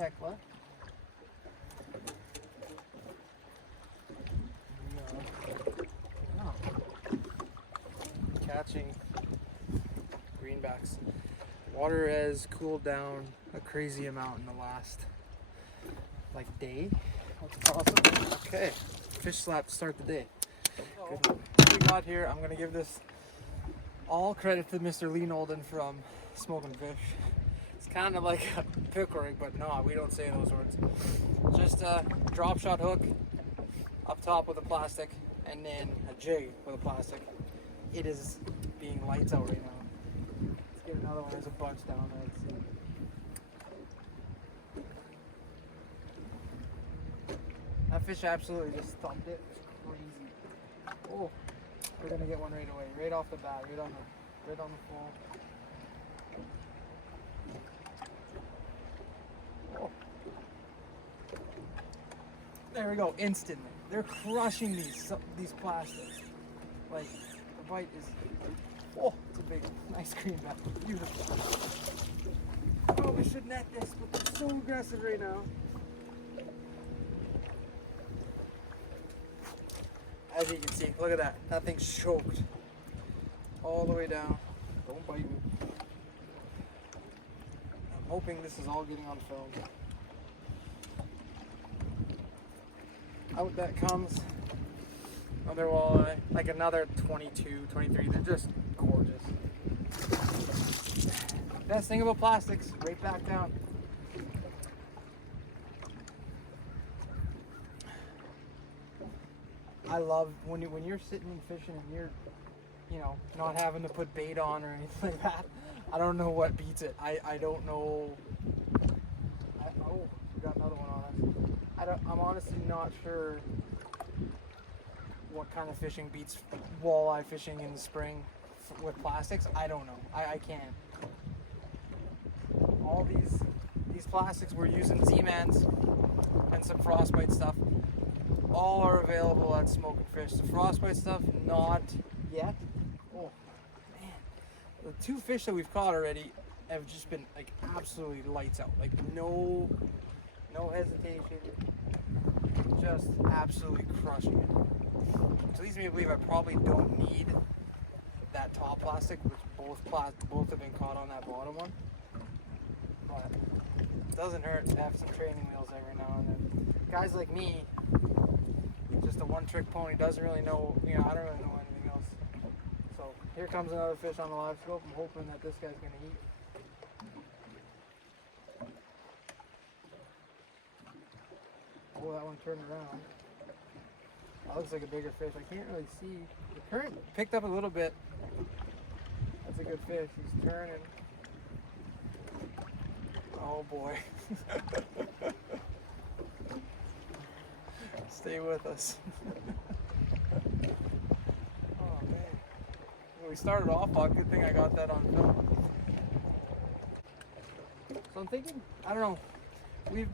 Hecla. Catching greenbacks. Water has cooled down a crazy amount in the last day. That's awesome. Okay, fish slap to start the day. Good one. What we got here, I'm gonna give this all credit to Mr. Lee Nolden from Smoking Fish. It's kind of like a pickle rig, but no, we don't say those words. Just a drop shot hook up top with a plastic, and then a jig with a plastic. It is being lights out right now. Let's get another one. There's a bunch down there. Let's see. That fish absolutely just thumped it. It's crazy. Oh, we're gonna get one right away, right off the bat, right on the fall. Oh. There we go, instantly. They're crushing these plastics. Like, the bite is, oh, it's a big, nice greenback, beautiful. Oh, we should net this, but they're so aggressive right now. As you can see, look at that. That thing's choked all the way down. Don't bite me. I'm hoping this is all getting on film. Out that comes another walleye, like another 22, 23. They're just gorgeous. Best thing about plastics, right back down. I love when you're sitting and fishing and you're, not having to put bait on or anything like that. I don't know what beats it. I don't know. Oh, we got another one on us. I'm honestly not sure what kind of fishing beats walleye fishing in the spring with plastics. I don't know. I can't. All these plastics, we're using Z-Mans and some frostbite stuff. All are available at Smoking Fish. The frostbite stuff, not yet. Oh man, the two fish that we've caught already have just been like absolutely lights out. Like no hesitation, just absolutely crushing it. So leads me to believe I probably don't need that top plastic, which both have been caught on that bottom one. But it doesn't hurt to have some training wheels every now and then. Guys like me, just a one-trick pony, doesn't really know, I don't really know anything else. So here comes another fish on the live scope. I'm hoping that this guy's gonna eat. Oh, that one turned around. That looks like a bigger fish. I can't really see. The current picked up a little bit. That's a good fish. He's turning. Oh boy. Stay with us. Oh man. Well, we started off on, good thing I got that on film. So I'm thinking, I don't know, we've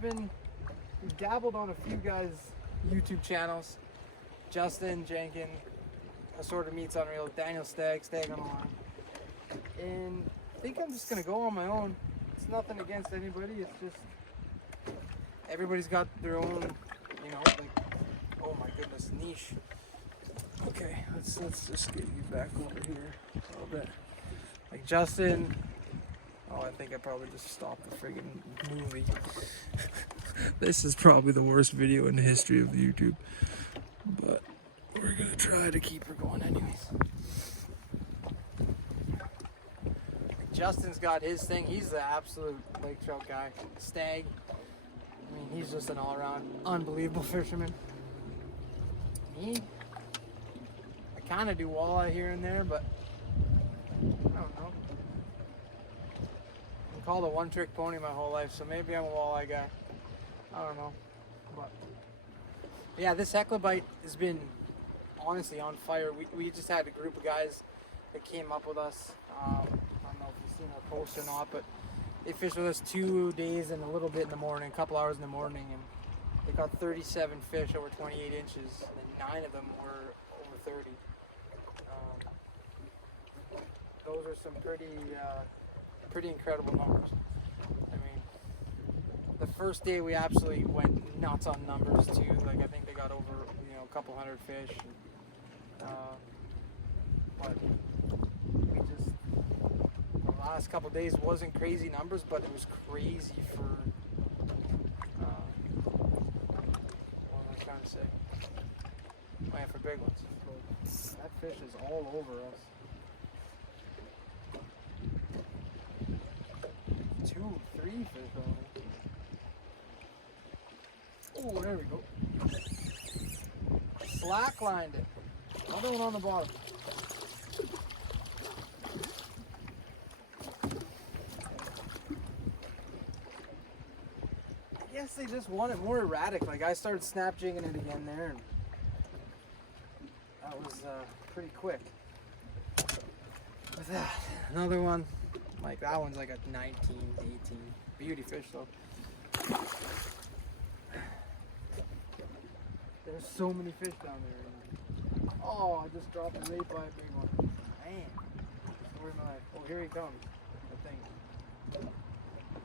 dabbled on a few guys' YouTube channels. Justin, Jenkin, Assorted Meats Unreal, Daniel Stagg on the line. And I think I'm just gonna go on my own. It's nothing against anybody, it's just everybody's got their own, like, oh my goodness, niche. Okay, let's just get you back over here a little bit. Like Justin, oh, I think I probably just stopped the friggin' movie. This is probably the worst video in the history of YouTube, but we're gonna try to keep her going anyways. Like Justin's got his thing. He's the absolute lake trout guy. Stag. I mean, he's just an all-around unbelievable fisherman. Me, I kind of do walleye here and there, but I don't know. I'm called a one-trick pony my whole life, so maybe I'm a walleye guy. I don't know. But yeah, this Hecla bite has been honestly on fire. We just had a group of guys that came up with us. I don't know if you've seen our post or not, but they fished with us 2 days and a little bit in the morning, a couple hours in the morning, and they caught 37 fish over 28 inches, and 9 of them were over 30. Those are some pretty incredible numbers. I mean, The first day we absolutely went nuts on numbers too. Like I think they got over, you know, a couple hundred fish. But we just, the last couple days wasn't crazy numbers, but it was crazy for, what am I trying to say? Oh yeah, for big ones. That fish is all over us. 2, 3 fish on it. Oh, there we go. Slacklined it. Another one on the bottom. I guess they just want it more erratic. Like I started snap jigging it again there, and that was pretty quick. With that, another one. Like that one's like a 19, 18. Beauty fish though. There's so many fish down there. Oh, I just dropped a right by a big one. Man. Story of my life. Oh, here he comes. I think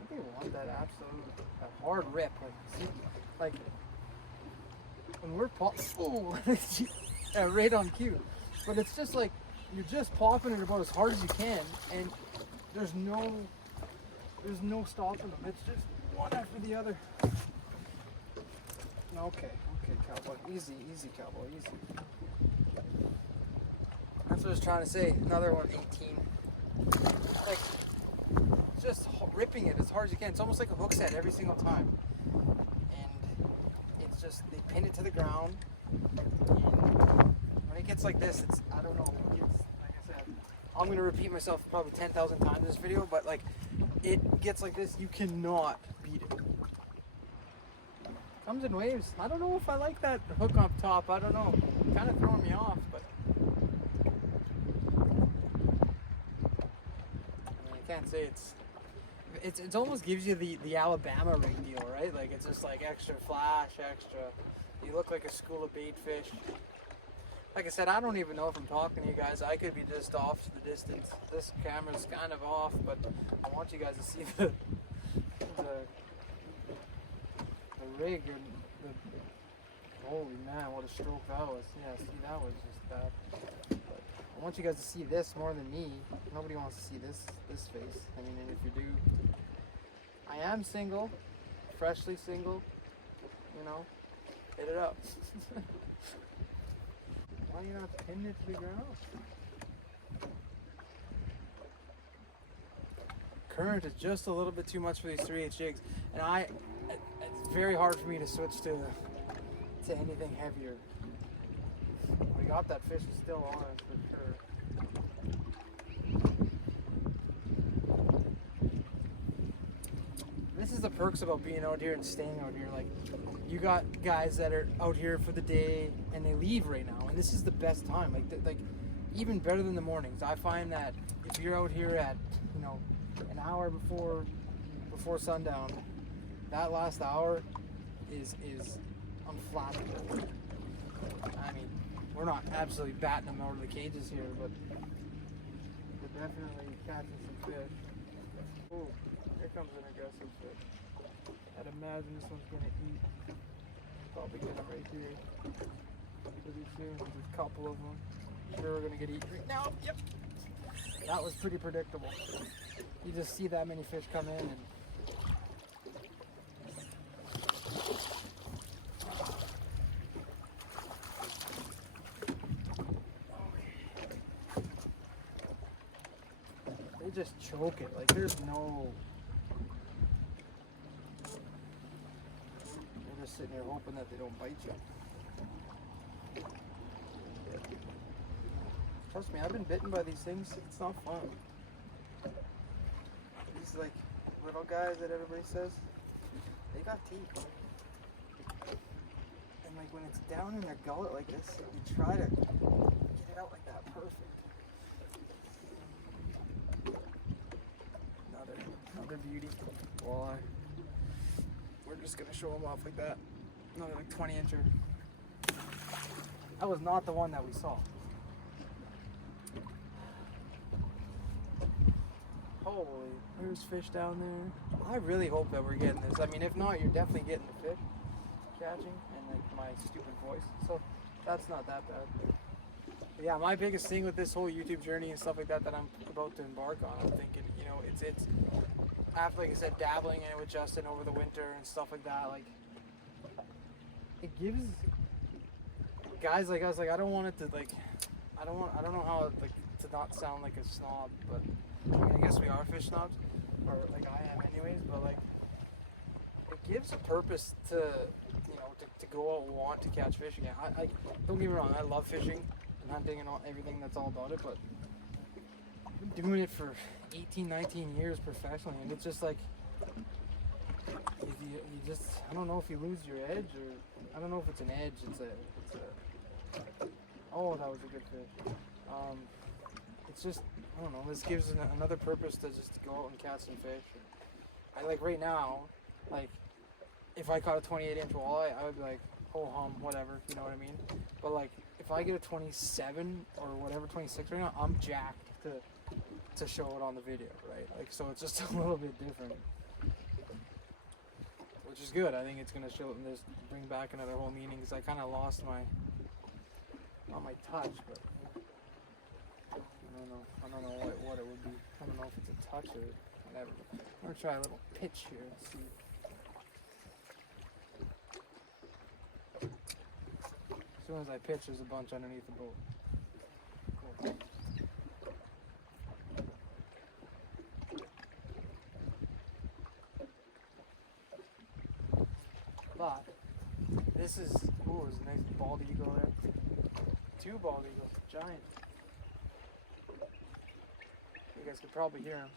they want that absolute, that hard rip. Like, see, like when we're oh, right on cue. But it's just like you're just popping it about as hard as you can, and there's no stopping them. It's just one after the other. Okay, cowboy. Easy, cowboy, easy. That's what I was trying to say. Another one, 18. Like, just ripping it as hard as you can. It's almost like a hook set every single time. And it's just, they pin it to the ground. And when it gets like this, it's, I don't know, it's, like I said, I'm going to repeat myself probably 10,000 times in this video, but like, it gets like this, you cannot beat it. Comes in waves. I don't know if I like that hook up top. I don't know. Kind of throwing me off, but I mean, I can't say it almost gives you the Alabama rig deal, right? Like it's just like extra flash, extra. You look like a school of bait fish. Like I said, I don't even know if I'm talking to you guys. I could be just off to the distance. This camera's kind of off, but I want you guys to see the rig and holy man, what a stroke that was. Yeah, see, that was just bad. But I want you guys to see this more than me. Nobody wants to see this face. I mean, and if you do, I am single, freshly single, you know, hit it up. Why are you not pinning it to the ground? Current is just a little bit too much for these 3/8 jigs, and it's very hard for me to switch to anything heavier. We got that fish is still on us for sure. This is the perks about being out here and staying out here. Like, you got guys that are out here for the day and they leave right now, and this is the best time. Like even better than the mornings. I find that if you're out here at, you know, an hour before sundown, that last hour is unflappable. I mean, we're not absolutely batting them out of the cages here, but we're definitely catching some fish. Oh, here comes an aggressive fish. I'd imagine this one's gonna eat. Probably get it right here pretty soon. There's a couple of them. Sure, we're gonna get eaten right now. Yep. That was pretty predictable. You just see that many fish come in and they just choke it. Like there's no. You're just sitting here hoping that they don't bite you. Trust me, I've been bitten by these things. It's not fun. These like little guys that everybody says, they got teeth. And like when it's down in their gullet like this, you try to get it out like that. Perfect. Another beauty. Walleye. We're just gonna show them off like that. Another like 20-incher. That was not the one that we saw. Holy, there's fish down there. I really hope that we're getting this. I mean, if not, you're definitely getting the fish catching and like my stupid voice. So that's not that bad. But yeah, my biggest thing with this whole YouTube journey and stuff like that I'm about to embark on, I'm thinking, you know, it's after, like I said, dabbling in it with Justin over the winter and stuff like that, like it gives guys like us, like I don't want it to like I don't know how like to not sound like a snob, but I mean, I guess we are fish snobs, or like I am anyways, but like it gives a purpose to, you know, to go out and want to catch fish again. I don't get me wrong, I love fishing and hunting and everything that's all about it, but I've been doing it for 18, 19 years professionally, and it's just like you just, I don't know if you lose your edge, or I don't know if it's an edge, it's a oh, that was a good fish. It's just, I don't know, this gives another purpose to just go out and catch some fish. I like right now, like if I caught a 28-inch walleye, I would be like, oh whatever, you know what I mean? But like if I get a 27 or whatever, 26 right now, I'm jacked to show it on the video, right? Like, so it's just a little bit different, which is good. I think it's gonna show and just bring back another whole meaning, because I kind of lost my, not my touch, but I don't know what it would be. I don't know if it's a touch or whatever. I'm gonna try a little pitch here and see. As soon as I pitch, there's a bunch underneath the boat. Cool. But this is, ooh, there's a nice bald eagle there. 2 bald eagles, giant. You guys could probably hear him.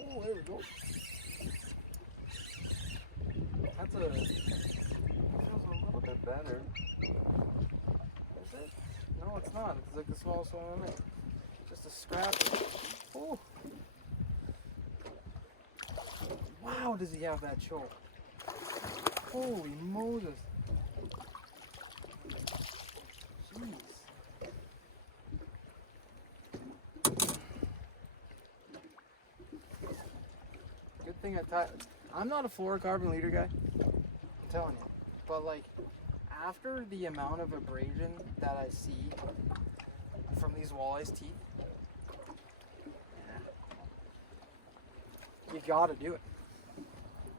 Oh, there we go. That's a, that feels a little bit better. Is it? No, it's not. It's like the smallest one in there. Just a scratch. Oh. Wow, does he have that choke? Holy Moses. Jeez. Good thing I'm not a fluorocarbon leader guy, I'm telling you. But like, after the amount of abrasion that I see from these walleye's teeth, you gotta do it.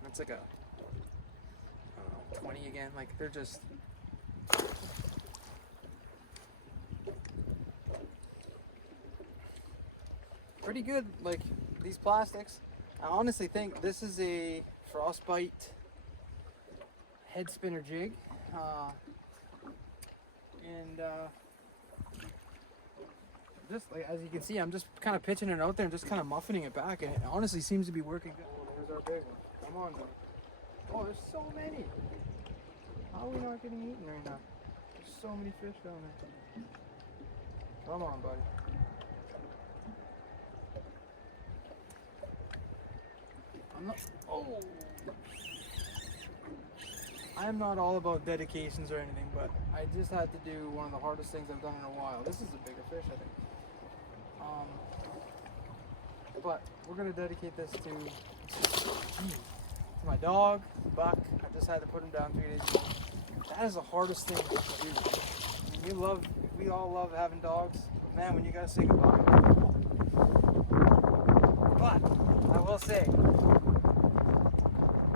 It's like a, I don't know, 20 again. Like, they're just, pretty good. Like, these plastics, I honestly think this is a frostbite head spinner jig, and just like, as you can see, I'm just kind of pitching it out there and just kind of muffing it back, and it honestly seems to be working good. Oh, there's our big one. Come on, buddy. Oh, there's so many. How are we not getting eaten right now? There's so many fish down there. Come on, buddy. I'm not, oh. I'm not all about dedications or anything, but I just had to do one of the hardest things I've done in a while. This is a bigger fish, I think. But we're gonna dedicate this to my dog, Buck. I just had to put him down 3 days ago. That is the hardest thing to do. I mean, we all love having dogs, but man, when you gotta say goodbye. But I will say,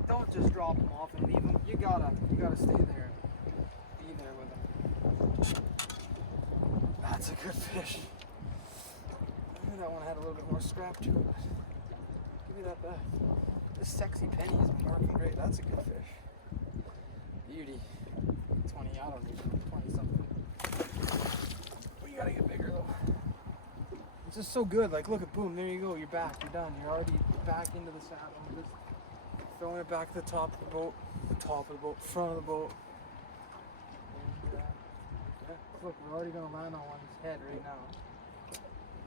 don't just drop them off and leave them. You gotta stay there, be there with them. That's a good fish. I knew that one had a little bit more scrap to it. Give me that back. This sexy penny has been working great. That's a good fish. Beauty. 20, I don't need 20 something. But you gotta get bigger though. It's just so good. Like, look at, boom, there you go. You're back. You're done. You're already back into the saddle. Just throwing it back to the top of the boat, front of the boat. And, yeah, look, we're already gonna land on one's head right now.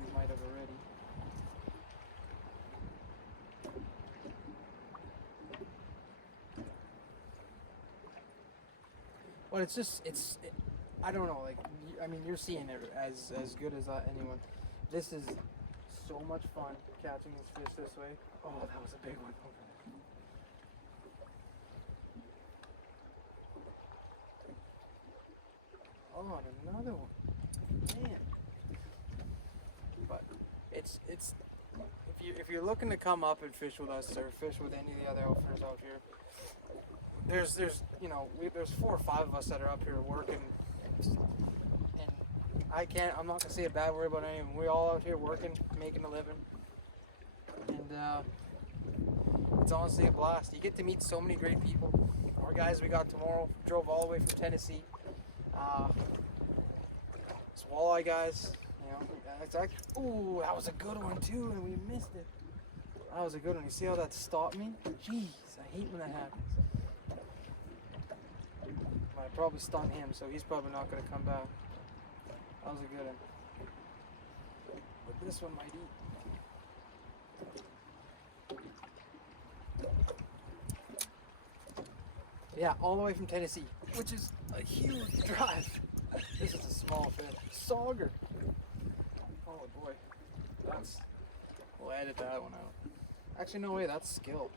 We might have already. But it's just, I don't know, like, I mean, you're seeing it as good as anyone. This is so much fun catching these fish this way. Oh, that was a big one. Oh, and another one. Man. But it's if you're looking to come up and fish with us or fish with any of the other outfitters out here, there's you know, there's 4 or 5 of us that are up here working, and I'm not gonna say a bad word about anyone. We're all out here working, making a living, and it's honestly a blast. You get to meet so many great people. Our guys we got tomorrow drove all the way from Tennessee. It's walleye guys. You know, it's actually, ooh, that was a good one too, and we missed it. That was a good one. You see how that stopped me? Jeez, I hate when that happens. I probably stunned him, so he's probably not going to come back. That was a good one. But this one might eat. Yeah, all the way from Tennessee, which is a huge drive. This is a small fish. Sauger. Oh boy. We'll edit that one out. Actually, no way, that's skill.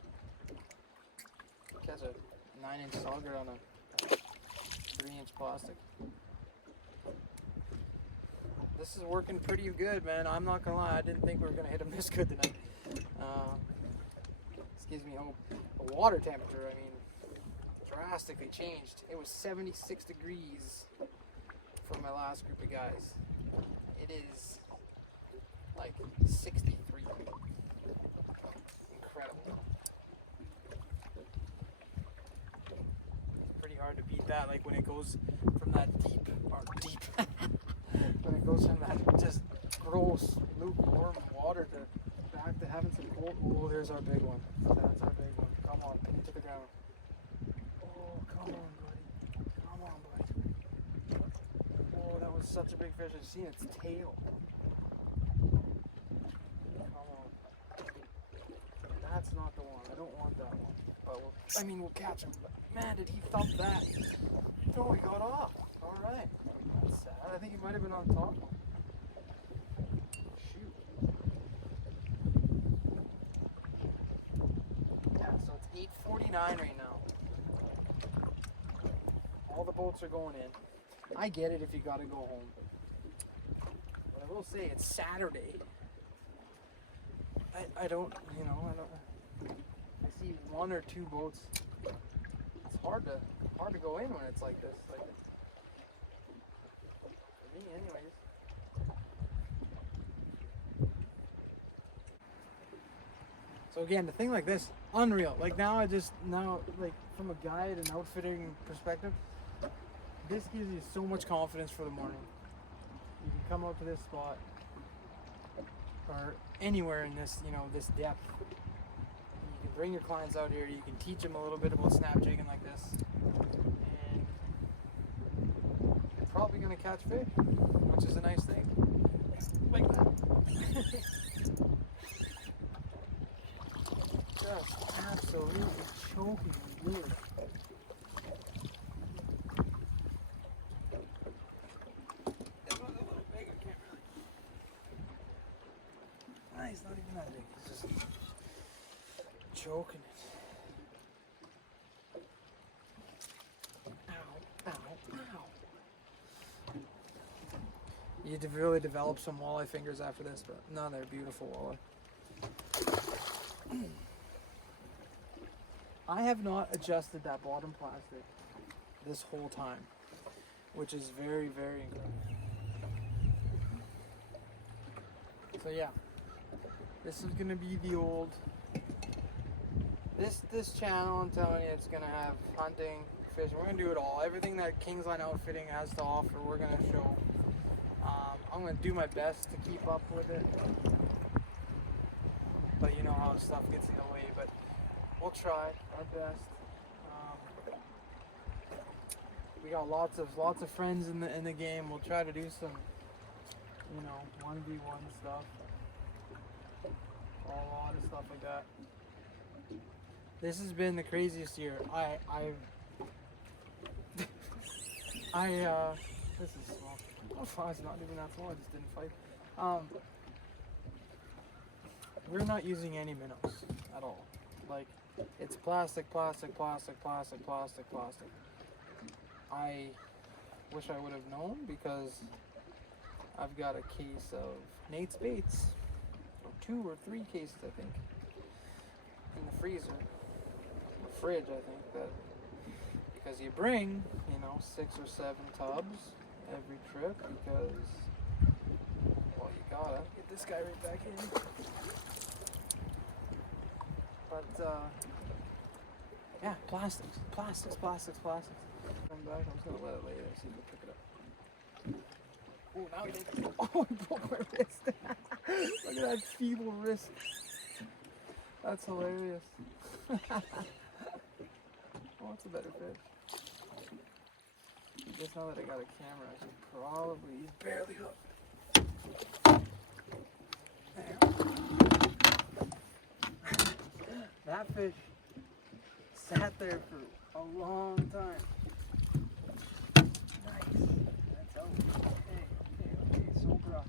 Catch a 9-inch sauger on a 3-inch plastic. This is working pretty good, man. I'm not gonna lie, I didn't think we were gonna hit him this good tonight. This gives me hope. The water temperature, I mean, drastically changed. It was 76 degrees for my last group of guys. It is like 63. Incredible. Pretty hard to beat that, like when it goes from that deep, when it goes from that just gross, lukewarm water to back to having some cold. Oh, there's our big one. That's our big one. Come on, pin it to the ground. Oh, come on, buddy. Come on, buddy. Oh, that was such a big fish. I've seen its tail. Come on. That's not the one. I don't want that one. But we'll catch him. But man, did he thump that? Oh, he got off. All right. That's sad. I think he might have been on top. Shoot. Yeah, so it's 8:49 right now. All the boats are going in. I get it if you gotta go home. But I will say it's Saturday. I don't. I see 1 or 2 boats. It's hard to go in when it's like this. Like, for me, anyways. So again, the thing like this, unreal. Like now, like from a guide and outfitting perspective, this gives you so much confidence for the morning. You can come out to this spot or anywhere in this, this depth. You can bring your clients out here. You can teach them a little bit about snap jigging like this, and you're probably gonna catch fish, which is a nice thing. Like that. Just absolutely choking good. It's not even that big. It's just choking it. Ow, ow, ow. You really develop some walleye fingers after this, but no, they're beautiful walleye. I have not adjusted that bottom plastic this whole time, which is very, very incredible. So yeah. This is gonna be the old. This channel, I'm telling you, it's gonna have hunting, fishing. We're gonna do it all. Everything that Kingsline Outfitting has to offer, we're gonna show. I'm gonna do my best to keep up with it, but you know how stuff gets in the way. But we'll try our best. We got lots of friends in the game. We'll try to do some, 1v1 stuff. A lot of stuff like that. This has been the craziest year. This is small. Oh, it's not even that small. I just didn't fight. we're not using any minnows at all. Like, it's plastic, plastic, plastic, plastic, plastic, plastic. I wish I would have known, because I've got a case of Nate's Baits, or 2 or 3 cases I think, in the freezer, or fridge I think, that because you bring, 6 or 7 tubs every trip, because, well, you gotta get this guy right back in. But yeah, plastics. Come back. I'm just gonna let it lay there, see if we pick it up. Oh, now he did. Oh, he broke my wrist. Look at that feeble wrist. That's hilarious. Oh, it's a better fish. Just now that I got a camera, I should probably, he's barely hooked. There. That fish sat there for a long time. Nice. That's out. Okay, sober up.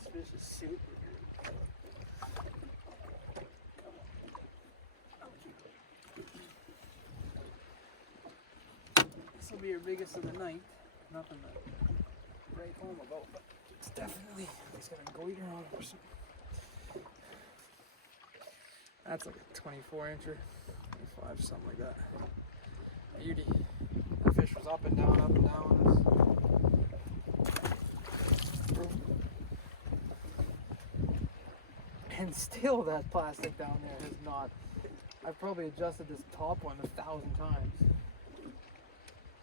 This fish is super good. This will be your biggest of the night. Nothing to write home about, but it's definitely, he's got a goiter on or something. That's like a 24-incher, 25, something like that. Beauty. That fish was up and down. And still that plastic down there has not, I've probably adjusted this top one 1,000 times.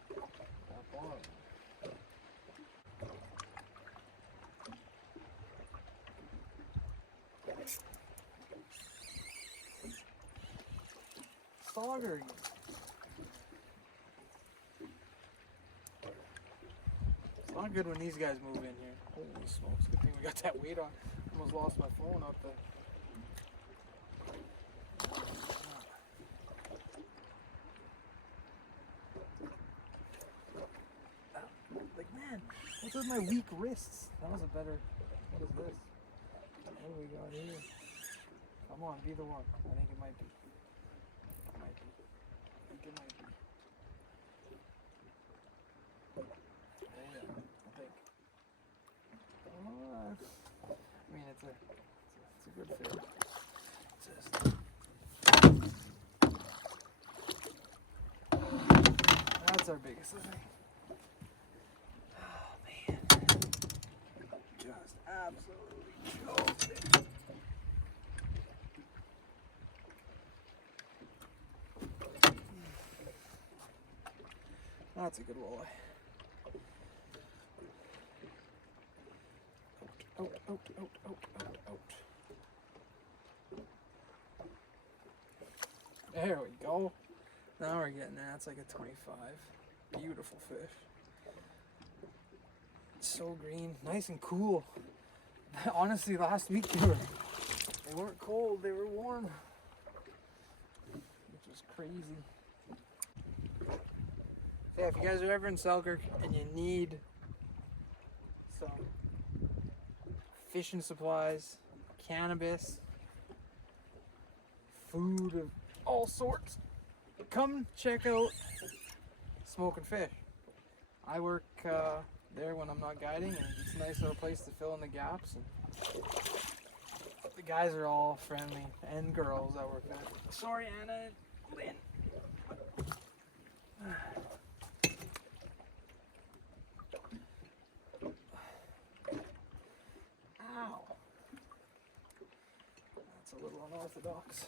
That bottom. Sauger. It's not good when these guys move in here. Holy smokes, good thing we got that weight on. Almost lost my phone out there. Like, man, what's with my weak wrists? That was a better, what is this? What do we got here? Come on, be the one. I think it might be. It might be. Yeah, I think. I mean, it's a good fish. That's our biggest, I think. Oh man, just absolutely choked it. That's a good walleye. Out. There we go. Now we're getting there. That's like a 25. Beautiful fish. It's so green. Nice and cool. Honestly, last week they weren't cold. They were warm. Which was crazy. Yeah, if you guys are ever in Selkirk and you need some fishing supplies, cannabis, food of all sorts, come check out Smoke and Fish. I work there when I'm not guiding, and it's a nice little place to fill in the gaps. And the guys are all friendly, and girls that work there. Sorry, Anna and Lynn. Ow. That's a little unorthodox.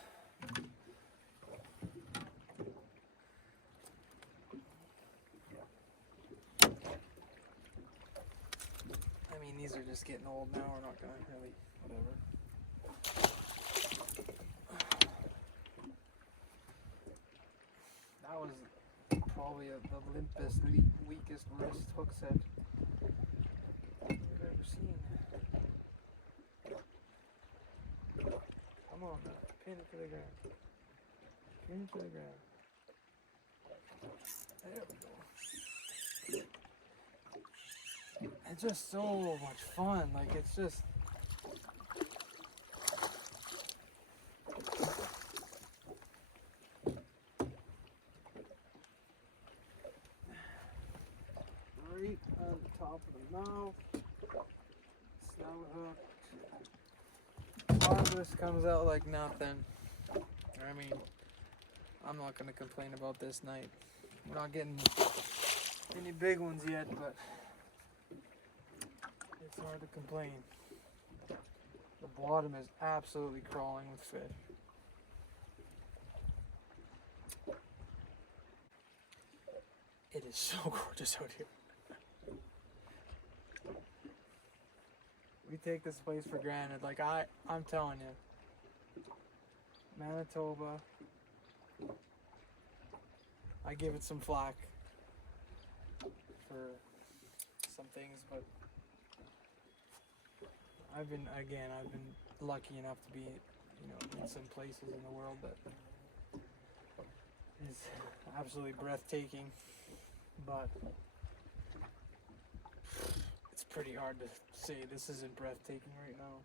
I mean, these are just getting old now. We're not gonna really, whatever. That was probably the limpest, weakest wrist hook set I've ever seen. Come on, pin it to the ground. Pin it to the ground. There we go. it's just so much fun. Like, it's just, right on the top of the mouth, snout hooked. Harvest comes out like nothing. I mean, I'm not gonna complain about this night. We're not getting any big ones yet, but it's hard to complain. The bottom is absolutely crawling with fish. It is so gorgeous out here. We take this place for granted. Like, I'm telling you, Manitoba, I give it some flack for some things, but I've been lucky enough to be, in some places in the world that is absolutely breathtaking, but it's pretty hard to say this isn't breathtaking right now.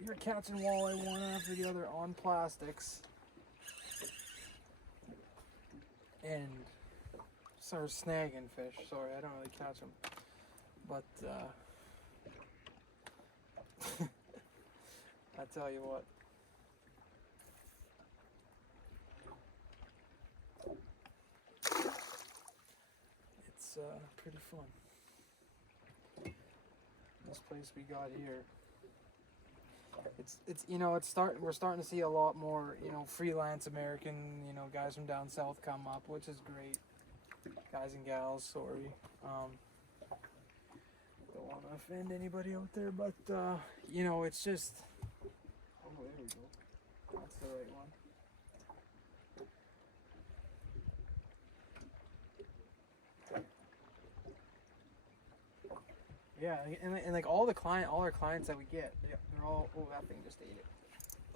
You're catching walleye one after the other on plastics, and start snagging fish. Sorry, I don't really catch them, but I tell you what. It's pretty fun. This place we got here. We're starting to see a lot more, freelance American, guys from down south come up, which is great. Guys and gals, sorry. Don't want to offend anybody out there, but it's just. Oh, there we go. That's the right one. Yeah, and like all our clients that we get, they're all, oh, that thing just ate it.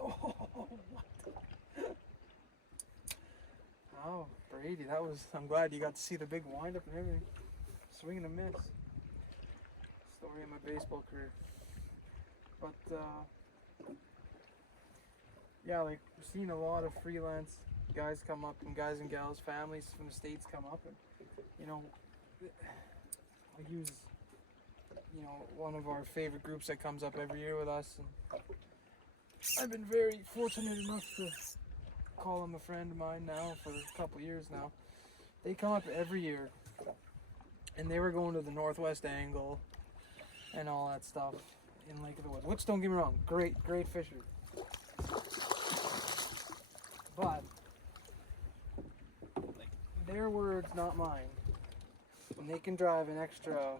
Oh, what? Oh, Brady, I'm glad you got to see the big windup and everything. Swing and a miss. Story of my baseball career. But, yeah, like, we're seeing a lot of freelance guys come up, and guys and gals, families from the States come up, and, I use one of our favorite groups that comes up every year with us, and I've been very fortunate enough to call them a friend of mine now for a couple years now. They come up every year, and they were going to the Northwest Angle and all that stuff in Lake of the Woods, which, don't get me wrong, great fishery, but their words, not mine. And they can drive an extra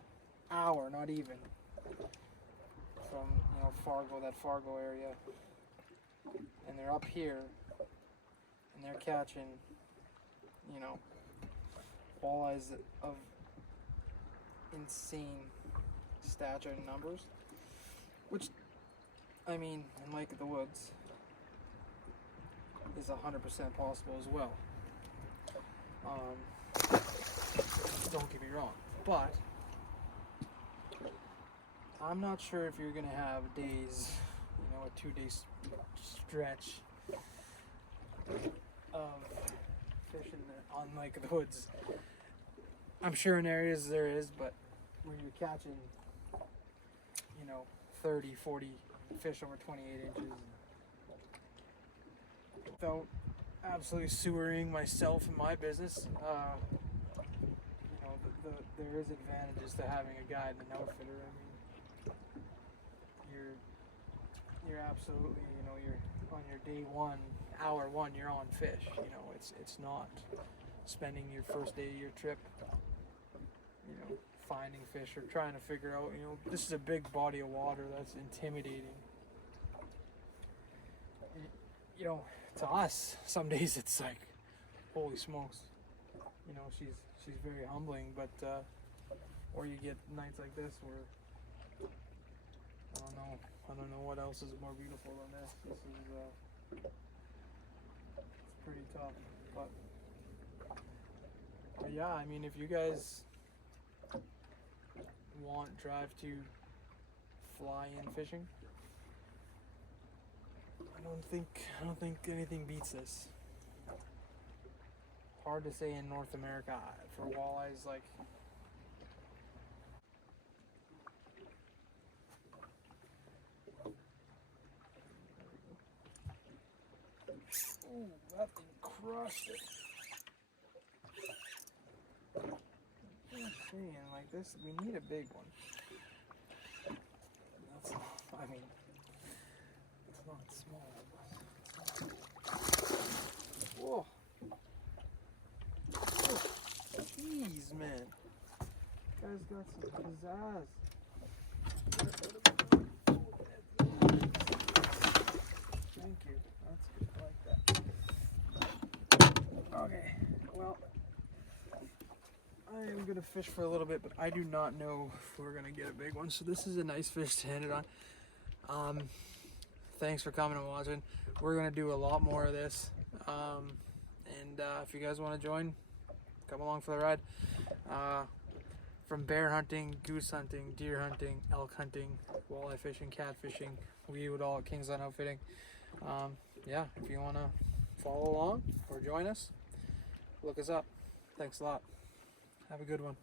hour, not even, from that Fargo area, and they're up here, and they're catching walleyes of insane stature and numbers, which, I mean, in Lake of the Woods is 100% possible as well. Don't get me wrong, but I'm not sure if you're gonna have days, a 2-day stretch of fishing on Lake of the Woods. I'm sure in areas there is, but when you're catching, 30, 40 fish over 28 inches, without absolutely sewering myself and my business, there is advantages to having a guide and an outfitter. I mean, you're absolutely, you're on your day one, hour one, you're on fish. It's not spending your first day of your trip, finding fish or trying to figure out, this is a big body of water that's intimidating. To us, some days it's like, holy smokes, she's very humbling, but, or you get nights like this where, I don't know what else is more beautiful than this. This is, it's pretty tough, but But yeah, I mean, if you guys want drive to fly in fishing, I don't think anything beats this. Hard to say in North America for walleyes, like. Ooh, that thing crushed it. I'm saying, like this, we need a big one. That's, I mean, it's not small. Whoa. Jeez, man. Guy's got some pizzazz. Thank you. That's good. I like that. Okay. Well, I am gonna fish for a little bit, but I do not know if we're gonna get a big one. So this is a nice fish to end it on. Thanks for coming and watching. We're gonna do a lot more of this. If you guys want to join, come along for the ride. From bear hunting, goose hunting, deer hunting, elk hunting, walleye fishing, catfishing, we would all at King's Line Outfitting. Yeah, if you want to follow along or join us, look us up. Thanks a lot. Have a good one.